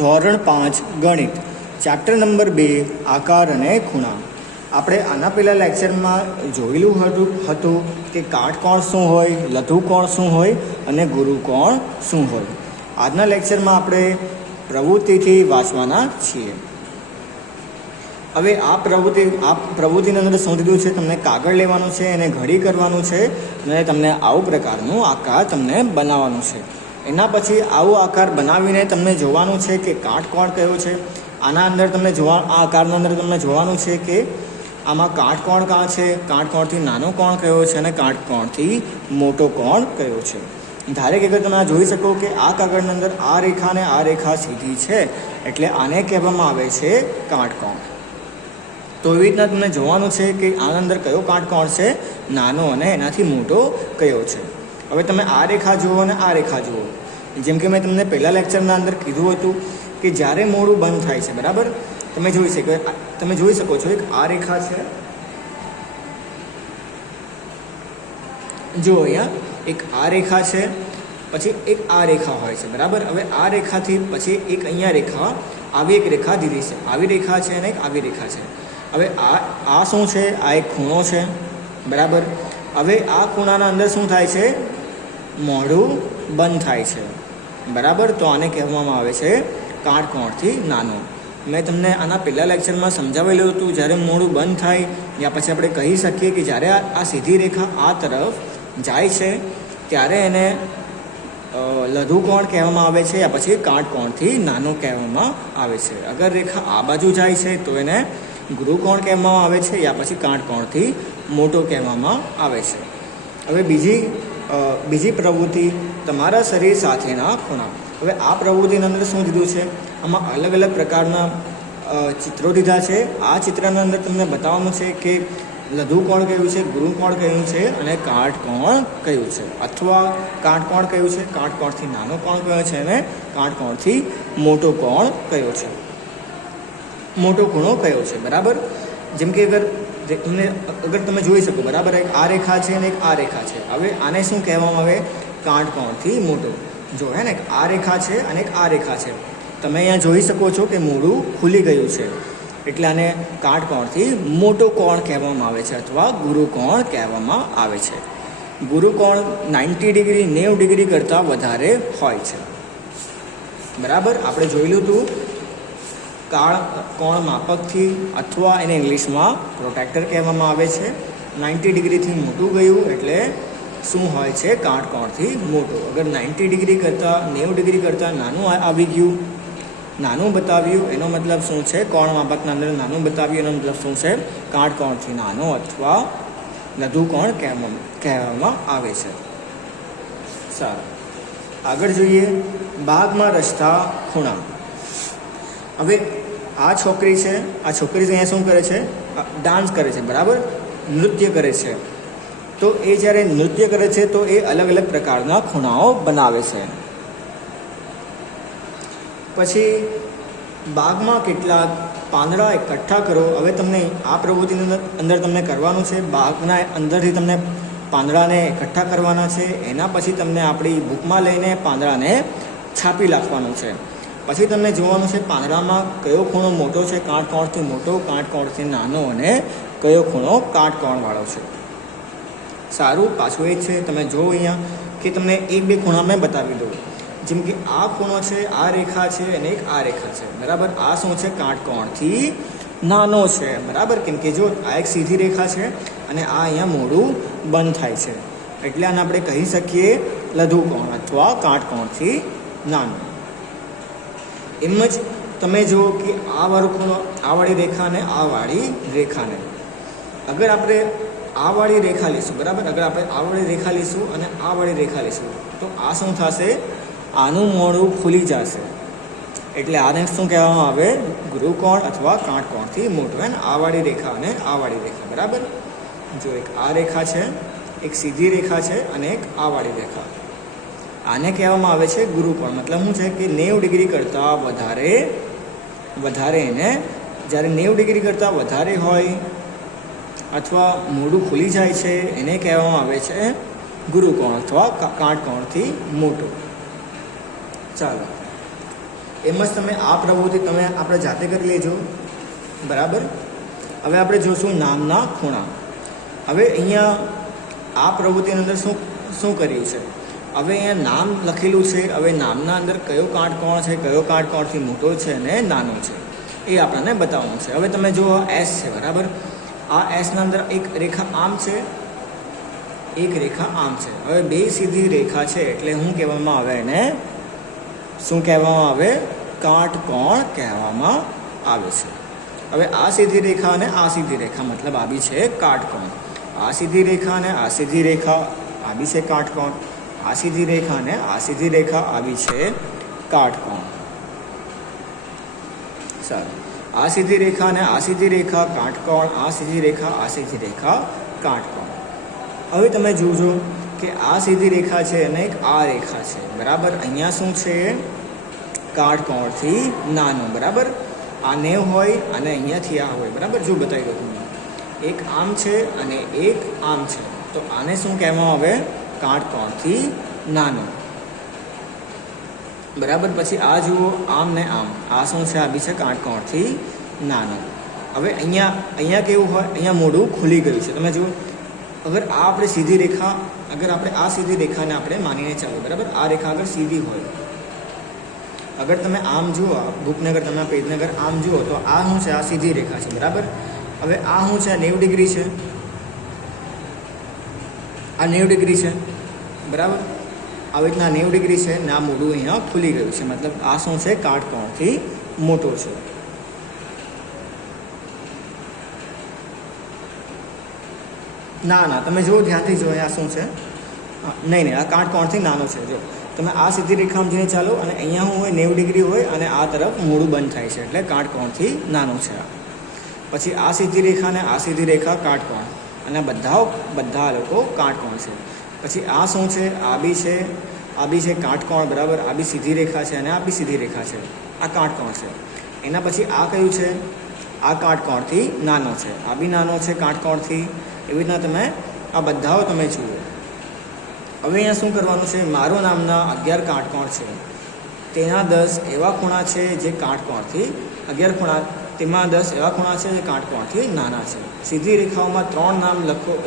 ધોરણ 5 ગણિત chapter number 2 આકાર અને ખૂણા. આપણે આના પહેલાં લેક્ચરમાં જોયેલું હતું કે કાટકોણ શું હોય, લઘુકોણ શું હોય અને ગુરુકોણ શું હોય. આજના લેક્ચરમાં આપણે પ્રવૃત્તિથી વાંચવાના છીએ. હવે આ પ્રવૃત્તિની અંદર શું દીધું છે, તમને કાગળ લેવાનું છે અને ઘડી કરવાનું છે અને તમને આવું પ્રકારનું આકાર તમને બનાવવાનું છે. એના પછી આવો આકાર બનાવીને તમને જોવાનું છે કે કાટકોણ કયો છે. આના અંદર તમને આ આકારના અંદર તમને જોવાનું છે કે આમાં કાટકોણ કાં છે, કાટકોણથી નાનો કોણ કયો છે અને કાટકોણથી મોટો કોણ કયો છે. ધારે કે અગર તમે આ જોઈ શકો કે આ કાગળની અંદર આ રેખા અને આ રેખા સીધી છે, એટલે આને કહેવામાં આવે છે કાટકોણ. તો એવી રીતના તમને જોવાનું છે કે આના અંદર કયો કાટકોણ છે, નાનો અને એનાથી મોટો કયો છે. હવે તમે આ રેખા જુઓ અને આ રેખા જુઓ. જેમ કે મેં તમને પહેલાં લેક્ચરના અંદર કીધું હતું કે જ્યારે મોઢું બંધ થાય છે, બરાબર, તમે જોઈ શકો છો એક આ રેખા છે, જો અહીંયા એક આ રેખા છે, પછી એક આ રેખા હોય છે, બરાબર. હવે આ રેખાથી પછી એક અહીંયા રેખા, આવી એક રેખા દીધી છે, આવી રેખા છે અને એક આવી રેખા છે. હવે આ શું છે, આ એક ખૂણો છે, બરાબર. હવે આ ખૂણાના અંદર શું થાય છે, મોઢું બંધ થાય છે, બરાબર. તો આને કહેવામાં આવે છે કાટકોણથી નાનો. મેં તમને આના પહેલાં લેક્ચરમાં સમજાવેલું હતું, જ્યારે મોઢું બંધ થાય યા પછી આપણે કહી શકીએ કે જ્યારે આ સીધી રેખા આ તરફ જાય છે ત્યારે એને લઘુકોણ કહેવામાં આવે છે યા પછી કાટકોણથી નાનો કહેવામાં આવે છે. અગર રેખા આ બાજુ જાય છે તો એને ગુરુકોણ કહેવામાં આવે છે યા પછી કાટકોણથી મોટો કહેવામાં આવે છે. હવે બીજી પ્રવૃત્તિ, તમારા શરીર સાથેના ખૂણા. હવે આ પ્રવૃત્તિની અંદર શું દીધું છે, આમાં અલગ અલગ પ્રકારના ચિત્રો દીધા છે. આ ચિત્રના અંદર તમને બતાવવાનું છે કે લઘુકોણ કયું છે, ગુરુકોણ કયું છે અને કાટકોણ કયું છે, અથવા કાટકોણ કયું છે, કાટકોણથી નાનો કોણ કયો છે અને કાટકોણથી મોટો કોણ કયો છે, મોટો ખૂણો કયો છે, બરાબર. જેમ કે અગર તમે જોઈ શકો, બરાબર, એક આ રેખા છે અને એક આ રેખા છે. હવે આને શું કહેવામાં આવે, કાટકોણથી મોટો. જો હે ને, આ રેખા છે અને એક આ રેખા છે. તમે અહીંયા જોઈ શકો છો કે મોઢું ખુલી ગયું છે, એટલે આને કાટકોણથી મોટો કોણ કહેવામાં આવે છે અથવા ગુરુકોણ કહેવામાં આવે છે. ગુરુકોણ 90 ડિગ્રી 90 ડિગ્રી કરતાં વધારે હોય છે, બરાબર. આપણે જોયેલું હતું કોણ માપકથી, અથવા એને ઇંગ્લિશમાં પ્રોટેક્ટર કહેવામાં આવે છે. 90 ડિગ્રીથી મોટું ગયું એટલે શું હોય છે, કાટકોણથી મોટું. અગર 90 ડિગ્રી કરતાં 90 ડિગ્રી કરતાં નાનું આવી ગયું, નાનું બતાવ્યું, એનો મતલબ શું છે, કોણ માપકના અંદર નાનું બતાવ્યું, એનો મતલબ શું છે, કાટકોણથી નાનો અથવા લઘુકોણ કહેવામાં આવે છે. સારું, આગળ જોઈએ, ભાગમાં રચતા ખૂણા. હવે આ છોકરી છે, આ છોકરી અહીંયા શું કરે છે, ડાન્સ કરે છે, બરાબર, નૃત્ય કરે છે. તો એ જ્યારે નૃત્ય કરે છે તો એ અલગ અલગ પ્રકારના ખૂણાઓ બનાવે છે. પછી બાગમાં કેટલાક પાંદડા એકઠા કરો. હવે તમને આ પ્રવૃત્તિની અંદર તમને કરવાનું છે, બાગના અંદરથી તમને પાંદડાને એકઠા કરવાના છે. એના પછી તમને આપણી બુકમાં લઈને પાંદડાને છાપી નાખવાનું છે. પછી તમને જોવાનું છે પાંદડામાં કયો ખૂણો મોટો છે, કાટકોણથી મોટો, કાટકોણથી નાનો, અને કયો ખૂણો કાટકોણવાળો છે. સારું, પાછું એ જ છે, તમે જુઓ અહીંયા કે તમને એક બે ખૂણા મેં બતાવી દઉં. જેમ કે આ ખૂણો છે, આ રેખા છે અને એક આ રેખા છે, બરાબર. આ શું છે, કાટકોણથી નાનો છે, બરાબર. કેમ કે જો આ એક સીધી રેખા છે અને આ અહીંયા મોઢું બંધ થાય છે, એટલે આને આપણે કહી શકીએ લઘુકોણ અથવા કાટકોણથી નાનો. એમ જ તમે જુઓ કે આ વાળો ખૂણો, આ વાળી રેખા અને આ વાળી રેખાને, અગર આપણે આ વાળી રેખા લઈશું, બરાબર, અગર આપણે આ વાળી રેખા લઈશું અને આ વાળી રેખા લઈશું તો આ શું થશે, આનું મોઢું ખુલી જશે, એટલે આને શું કહેવામાં આવે, ગુરુકોણ અથવા કાટકોણથી મોટો. હે ને, આ વાળી રેખા અને આ વાળી રેખા, બરાબર. જો એક આ રેખા છે, એક સીધી રેખા છે અને એક આ વાળી રેખા, આને કહેવામાં આવે છે ગુરુકોણ. મતલબ શું છે કે 90 ડિગ્રી કરતાં વધારે એને, જ્યારે 90 ડિગ્રી કરતાં વધારે હોય અથવા મોઢું ખુલી જાય છે એને કહેવામાં આવે છે ગુરુકોણ અથવા કાટકોણથી મોટો. ચાલો એમ જ તમે આ પ્રવૃત્તિ તમે આપણે જાતે કરી લેજો, બરાબર. હવે આપણે જોશું નામના ખૂણા. હવે અહીંયા આ પ્રવૃત્તિની અંદર શું શું કર્યું છે. હવે અહીંયા નામ લખેલું છે. હવે નામના અંદર કયો કાટકોણ છે, કયો કાટકોણથી મોટો છે અને નાનો છે, એ આપણને બતાવવાનું છે. હવે તમે જુઓ એસ છે, બરાબર. આ એસના અંદર એક રેખા આમ છે, એક રેખા આમ છે. હવે બે સીધી રેખા છે એટલે શું કહેવામાં આવે એને? શું કહેવામાં આવે? કાટકોણ કહેવામાં આવે છે. હવે આ સીધી રેખા અને આ સીધી રેખા મતલબ આ બી છે કાટકોણ. આ સીધી રેખા અને આ સીધી રેખા આ બી છે કાટકોણ. આ સીધી રેખા અને આ સીધી રેખા આ બી છે કાટકોણ. સારું. આ સીધી રેખા અને આ સીધી રેખા કાટકોણ, આ સીધી રેખા આ સીધી રેખા કાટકોણ. હવે તમે જોજો કે આ સીધી રેખા છે અને એક આ રેખા છે, બરાબર. અહીંયા શું છે? કાટકોણથી નાનો, બરાબર. આ 90 હોય અને અહીંયાથી આ હોય, બરાબર. જો બતાવી દઉં તમને, એક આમ છે અને એક આમ છે, તો આને શું કહેવામાં આવે? કાટકોણથી નાનો, બરાબર. પછી આ જુઓ આમ ને આમ, આ શું છે? આ બી છે કાટકોણથી નાનો. હવે અહીંયા કેવું હોય? અહીંયા મોઢું ખુલી ગયું છે, તમે જુઓ. અગર આ આપણે સીધી રેખા, અગર આપણે આ સીધી રેખાને આપણે માનીને ચાલો, બરાબર. આ રેખા અગર સીધી હોય, અગર તમે આમ જુઓ બુકને, અગર તમે પેજને અગર આમ જુઓ તો આ શું છે? આ સીધી રેખા છે, બરાબર. હવે આ શું છે? 90 ડિગ્રી છે. આ 90 ડિગ્રી છે, બરાબર. આવી રીતના 90 ડિગ્રી છે ને આ મોઢું અહીંયા ખુલી ગયું છે, મતલબ આ શું છે? કાટકોણથી મોટો છે. ના તમે જુઓ ધ્યાનથી જુઓ, આ શું છે? નહીં, આ કાટકોણથી નાનો છે. જો તમે આ સીધી રેખામાં જઈને ચાલો અને અહીંયા શું હોય? 90 ડિગ્રી હોય અને આ તરફ મોઢું બંધ થાય છે એટલે કાટકોણથી નાનો છે. પછી આ સીધી રેખા અને આ સીધી રેખા કાટકોણ, અને બધા લોકો કાટકોણ છે. પછી આ શું છે? આ બી છે કાટકોણ, બરાબર. આ બી સીધી રેખા છે અને આ બી સીધી રેખા છે, આ કાટકોણ છે. એના પછી આ કયું છે? આ કાટકોણથી નાનો છે. આ બી નાનો છે કાટકોણથી. એવી રીતના તમે આ બધાઓ તમે જુઓ. હવે અહીંયા શું કરવાનું છે? મારું નામના 11 કાટકોણ છે, તેના 10 એવા ખૂણા છે જે કાટકોણથી 11 ખૂણા, તેમાં 10 એવા ખૂણા છે જે કાટકોણથી નાના છે. સીધી રેખાઓમાં 3 નામ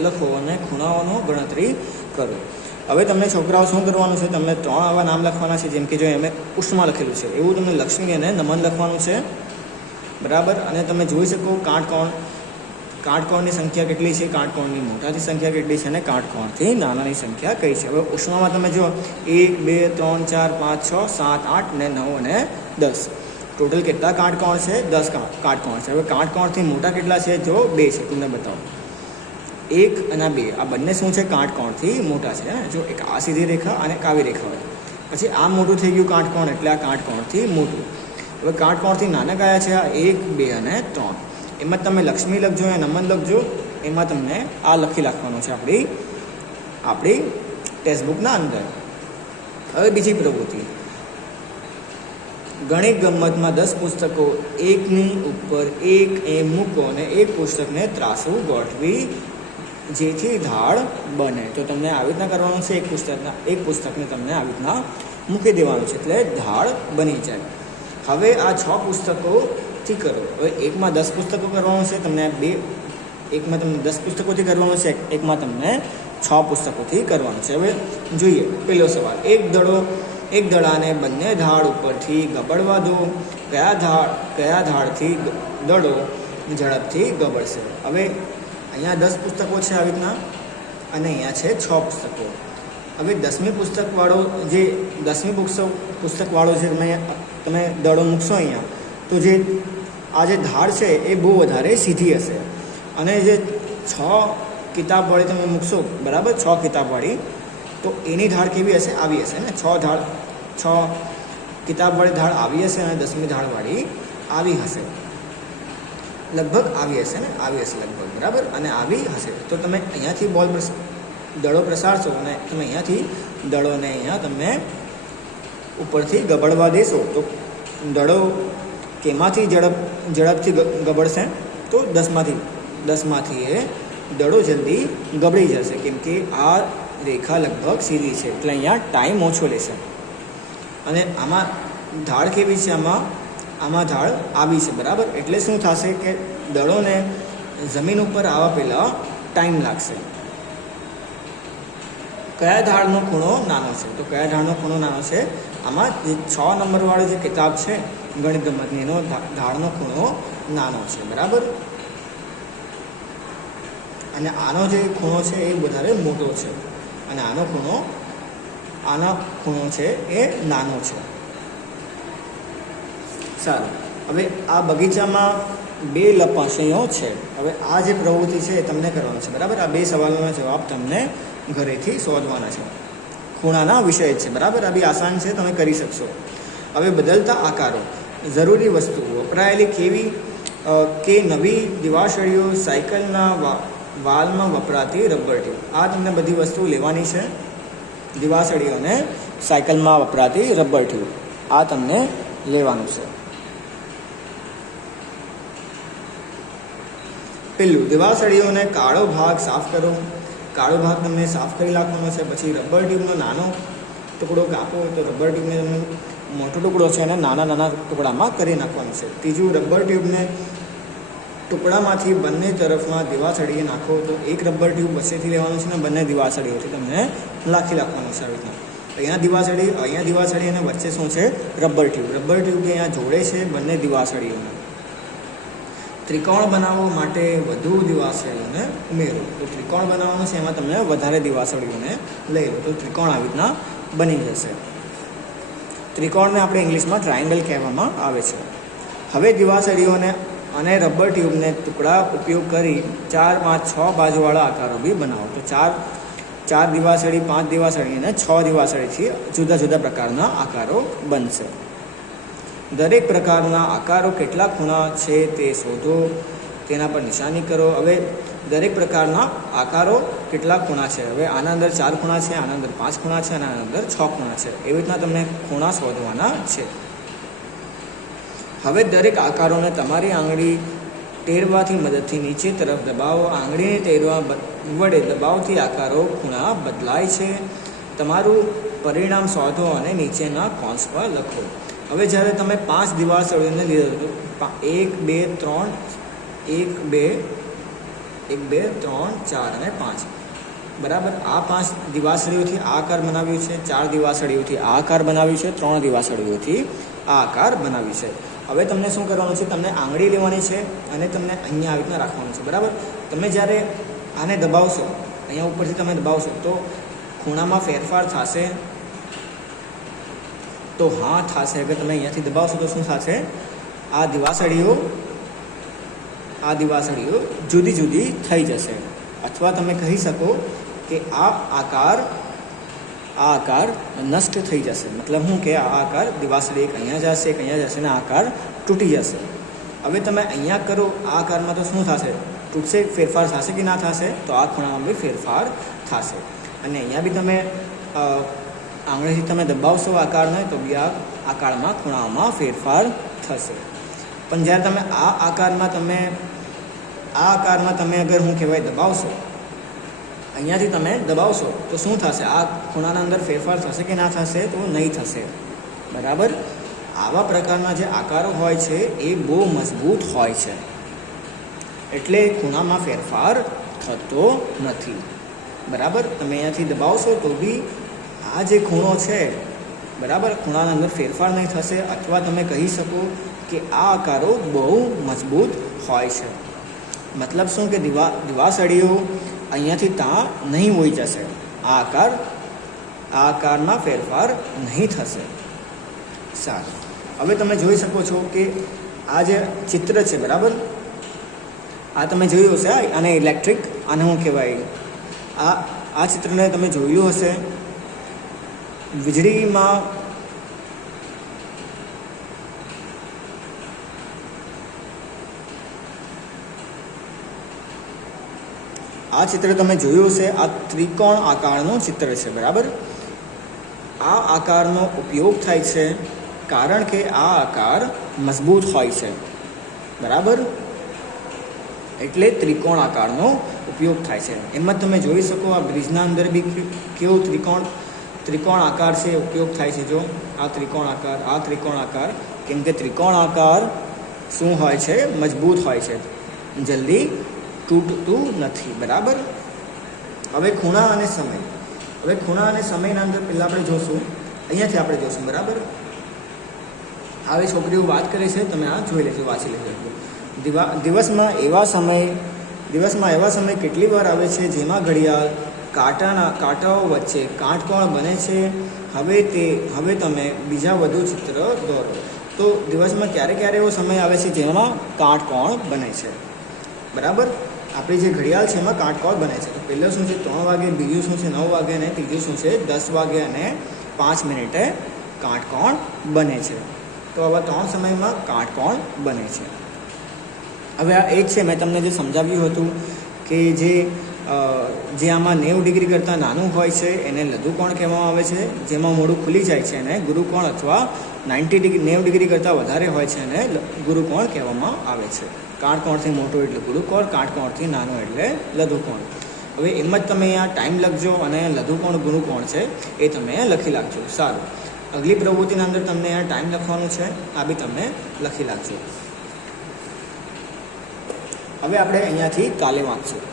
લખો અને ખૂણાઓનો ગણતરી કરો. હવે તમને છોકરાઓ શું કરવાનું છે? તમને 3 આવા નામ લખવાના છે, જેમ કે જો એમ ઉષ્મા લખેલું છે એવું તમને લક્ષ્મી અને નમન લખવાનું છે, બરાબર. અને તમે જોઈ શકો કાટકોણની સંખ્યા કેટલી છે, કાટકોણની મોટાથી સંખ્યા કેટલી છે અને કાટકોણથી નાનાની સંખ્યા કઈ છે. હવે ઉષ્મામાં તમે જો 1 2 3 4 5 6 7 8 ને 9 અને 10, ટોટલ કેટલા કાટકોણ છે? 10 કાટકોણ છે. હવે કાટકોણથી મોટા કેટલા છે? જો 2 છે. તમને બતાવો, 1 અને 2 આ બંને શું છે? કાટકોણથી મોટા છે. જો એક આ સીધી રેખા અને એક આવી રેખા હોય, પછી આ મોટું થઈ ગયું કાટકોણ એટલે આ કાટકોણથી મોટું. હવે કાટકોણથી નાના કયા છે? આ 1 2 અને 3. એમાં તમે લક્ષ્મી લખજો અને નમન લખજો, એમાં તમને આ લખી નાખવાનું છે આપણી ટેક્સ્ટબુકના અંદર. હવે બીજી પ્રવૃત્તિ, ગણિત ગમ્મતમાં 10 પુસ્તકો એકની ઉપર એક એમ મૂકો અને એક પુસ્તકને ત્રાસું ગોઠવી જેથી ઢાળ બને. તો તમને આવી રીતના કરવાનું છે. એક પુસ્તકને તમને આવી રીતના મૂકી દેવાનું છે એટલે ઢાળ બની જાય. હવે આ 6 પુસ્તકોથી કરો. હવે એકમાં 10 પુસ્તકો કરવાનું છે, તમને એકમાં તમને 10 પુસ્તકોથી કરવાનું છે, એકમાં તમને 6 પુસ્તકોથી કરવાનું છે. હવે જોઈએ પહેલો સવાલ, એક દડાને બંને ઢાળ ઉપરથી ગબડવા દો. કયા ઢાળથી દડો ઝડપથી ગબડશે? હવે અહીંયા 10 પુસ્તકો છે આવી રીતના અને અહીંયા છે 6 પુસ્તકો. હવે 10મી પુસ્તકવાળો જે તમે દડો મૂકશો અહીંયા, તો જે આ જે ધાર છે એ બહુ વધારે સીધી હશે. અને જે 6 કિતાબવાળી તમે મૂકશો, બરાબર, 6 કિતાબવાળી, તો એની ધાર કેવી હશે? આવી હશે ને. 6 કિતાબવાળી ધાર આવી હશે અને 10મી ધારવાળી આવી હશે, લગભગ આવી હશે ને, આવી હશે લગભગ, બરાબર. અને આવી હશે તો તમે અહીંયાથી દડો પ્રસારશો અને તમે અહીંયાથી દડોને અહીંયા તમે ઉપરથી ગબડવા દેશો તો દડો કેમાંથી ઝડપથી ગબડશે? તો 10માંથી એ દડો જલ્દી ગબડી જશે, કેમ કે આ રેખા લગભગ સીધી છે એટલે અહીંયા ટાઈમ ઓછો લેશે. અને આમાં ઢાળ કેવી છે, આમાં ઢાળ આવી છે, બરાબર. એટલે શું થશે કે દળોને જમીન ઉપર આવવા પહેલાં ટાઈમ લાગશે. કયા ઢાળનો ખૂણો નાનો છે? તો કયા ઢાળનો ખૂણો નાનો છે? આમાં જે 6 નંબરવાળી જે કિતાબ છે ગણિત ગમતની, એનો ઢાળનો ખૂણો નાનો છે, બરાબર. અને આનો જે ખૂણો છે એ વધારે મોટો છે, અને આનો ખૂણો છે એ નાનો છે. સારું, હવે આ બગીચામાં 2 લપાશીઓ છે. હવે આ જે પ્રવૃત્તિ છે એ તમને કરવાની છે, બરાબર. આ 2 સવાલોના જવાબ તમને ઘરેથી શોધવાના છે. ખૂણાના વિષય છે, બરાબર. આ બી આસાન છે, તમે કરી શકશો. હવે બદલતા આકારો, જરૂરી વસ્તુઓ, વપરાયેલી કેવી કે નવી દિવાસળીઓ, સાયકલના વાલમાં વપરાતી રબર ટ્યુબ. આ તમને બધી વસ્તુ લેવાની છે. દિવાસળીઓને સાયકલમાં વપરાતી રબર ટ્યુબ, આ તમને લેવાનું છે. પેલું, દિવાસળીઓને કાળો ભાગ સાફ કરો. કાળો ભાગ તમને સાફ કરી નાખવાનો છે. પછી રબર ટ્યુબનો નાનો ટુકડો કાપો, તો રબર ટ્યુબને તમે મોટો ટુકડો છે એને નાના નાના ટુકડામાં કરી નાખવાનો છે. ત્રીજું, રબર ટ્યુબને ટુકડામાંથી બંને તરફમાં દિવાસળીએ નાખો. તો એક રબર ટ્યુબ વચ્ચેથી લેવાનું છે ને બંને દિવાસળીઓથી તમને નાખી નાખવાનું છે. આવી રીતના અહીંયા દિવાસળી અને વચ્ચે શું છે? Rubber tube. રબર ટ્યુબને અહીંયા જોડે છે બંને દિવાસળીઓને. ત્રિકોણ બનાવવા માટે વધુ દિવાસળીઓને ઉમેરો. તો ત્રિકોણ બનાવવાનું છે, એમાં તમને વધારે દિવાસળીઓને લઈ લો, તો ત્રિકોણ આવી રીતના બની જશે. ત્રિકોણને આપણે ઇંગ્લિશમાં ટ્રાયેંગલ કહેવામાં આવે છે. હવે દિવાસળીઓને અને રબર ટ્યુબને ટુકડા ઉપયોગ કરી 4, 5, 6 બાજુવાળા આકારો બી બનાવો. તો 4 દિવાસળી, 5 દિવાસળી અને 6 દિવાસળીથી જુદા જુદા પ્રકારના આકારો બનશે. દરેક પ્રકારના આકારો કેટલા ખૂણા છે તે શોધો, તેના પર નિશાની કરો. હવે દરેક પ્રકારના આકારો કેટલા ખૂણા છે? હવે આના અંદર 4 ખૂણા છે, આના અંદર 5 ખૂણા છે, અને આના અંદર 6 ખૂણા છે. એવી રીતના તમને ખૂણા શોધવાના છે. હવે દરેક આકારોને તમારી આંગળી ટેરવાથી મદદથી નીચે તરફ દબાવો. આંગળીને ટેરવા વડે દબાવથી આકારો ખૂણા બદલાય છે. તમારું પરિણામ શોધો અને નીચેના કૌંસ પર લખો. હવે જ્યારે તમે 5 દિવાસળીઓને લીધો તો 1, 2, 3, 1, 2, 3, 4 અને 5, બરાબર. આ 5 દિવાસળીઓથી આ આકાર બનાવ્યું છે, 4 દિવાસળીઓથી આ આકાર બનાવ્યું છે, 3 દિવાસળીઓથી આ આકાર બનાવ્યું છે. હવે તમને શું કરવાનું છે? તમને આંગળી લેવાની છે અને તમને અહીંયા આવી રીતના રાખવાનું છે, બરાબર. તમે જ્યારે આને દબાવશો, અહીંયા ઉપરથી તમે દબાવશો તો ખૂણામાં ફેરફાર થશે. તો હા થશે. અગર તમે અહીંયાથી દબાવશો તો શું થશે? આ દિવાસળીઓ જુદી જુદી થઈ જશે. અથવા તમે કહી શકો કે આ આકાર નષ્ટ થઈ જશે. મતલબ શું કે આ આકાર દિવાસળી એક અહીંયા જશે, એક અહીંયા જશે, અને આ આકાર તૂટી જશે. હવે તમે અહીંયા કરો, આ આકારમાં તો શું થશે? તૂટશે, ફેરફાર થશે કે ના થશે? તો આ ખૂણામાં બી ફેરફાર થશે. અને અહીંયા બી તમે આંગળીથી તમે દબાવશો આકારને તો બી આ આકારમાં ખૂણાઓમાં ફેરફાર થશે. પણ જ્યારે તમે આ આકારમાં તમે અગર શું કહેવાય દબાવશો, અહીંયાથી તમે દબાવશો તો શું થશે? આ ખૂણાના અંદર ફેરફાર થશે કે ના થશે? તો નહીં થશે, બરાબર. આવા પ્રકારના જે આકારો હોય છે એ બહુ મજબૂત હોય છે, એટલે ખૂણામાં ફેરફાર થતો નથી, બરાબર. તમે અહીંયાથી દબાવશો તો બી આ જે ખૂણો છે, બરાબર, ખૂણાના અંદર ફેરફાર નહીં થશે. અથવા તમે કહી શકો કે આ આકારો બહુ મજબૂત હોય છે. મતલબ શું કે દિવાસળીઓ અહીંયાથી ત્યાં નહીં હોઈ જશે. આ આકારમાં ફેરફાર નહીં થશે. સારું, હવે તમે જોઈ શકો છો કે આ જે ચિત્ર છે, બરાબર, આ તમે જોયું હશે. આને ઇલેક્ટ્રિક, આને શું કહેવાય? આ ચિત્રને તમે જોયું હશે. વીજળીમાં આ ચિત્ર તમે જોયું હશે. આ ત્રિકોણ આકારનું ચિત્ર છે, બરાબર. આ આકારનો ઉપયોગ થાય છે કારણ કે આ આકાર મજબૂત હોય છે, બરાબર. એટલે ત્રિકોણ આકારનો ઉપયોગ થાય છે. એમાં તમે જોઈ શકો આ બ્રિજના અંદર બી કેવો ત્રિકોણ આકાર છે ઉપયોગ થાય છે. જો આ ત્રિકોણાકાર કેમ કે ત્રિકોણાકાર શું હોય છે? મજબૂત હોય છે, જલ્દી તૂટતું નથી. બરાબર. હવે ખૂણા અને સમયના અંદર પહેલાં આપણે જોશું, અહીંયાથી આપણે જોશું. બરાબર. આવી છોકરીઓ વાત કરે છે, તમે આ જોઈ લેજો, વાંચી લેજો. દિવસમાં એવા સમય કેટલી વાર આવે છે જેમાં ઘડિયાળ કાંટાઓ વચ્ચે કાટકોણ બને છે. હવે તમે બીજા વધુ ચિત્ર દોરો. તો દિવસમાં ક્યારે એવો સમય આવે છે જેમાં કાટકોણ બને છે. બરાબર. આપણી જે ઘડિયાળ છે એમાં કાટકોણ બને છે. તો પહેલું શું છે? 3 વાગે, બીજું શું છે? 9 વાગે, અને ત્રીજું શું છે? 10 વાગે અને 5 મિનિટે કાટકોણ બને છે. તો આવા 3 સમયમાં કાટકોણ બને છે. હવે આ એક છે, મેં તમને જે સમજાવ્યું હતું કે જે આમાં 90 ડિગ્રી કરતાં નાનું હોય છે એને લઘુકોણ કહેવામાં આવે છે. જેમાં મોઢું ખુલી જાય છે એને ગુરુકોણ, અથવા 90 ડિગ્રી કરતાં વધારે હોય છે એને ગુરુકોણ કહેવામાં આવે છે. કાટકોણથી મોટો એટલે ગુરુકોણ, કાટકોણથી નાનો એટલે લઘુકોણ. હવે એમ જ તમે અહીંયા ટાઈમ લખજો અને લઘુકોણ ગુરુકોણ છે એ તમે લખી નાખજો. સારું. અગલી પ્રવૃત્તિના અંદર તમને અહીંયા ટાઈમ લખવાનું છે, આ બી તમે લખી નાખજો. હવે આપણે અહીંયાથી કાલે વાંચશું.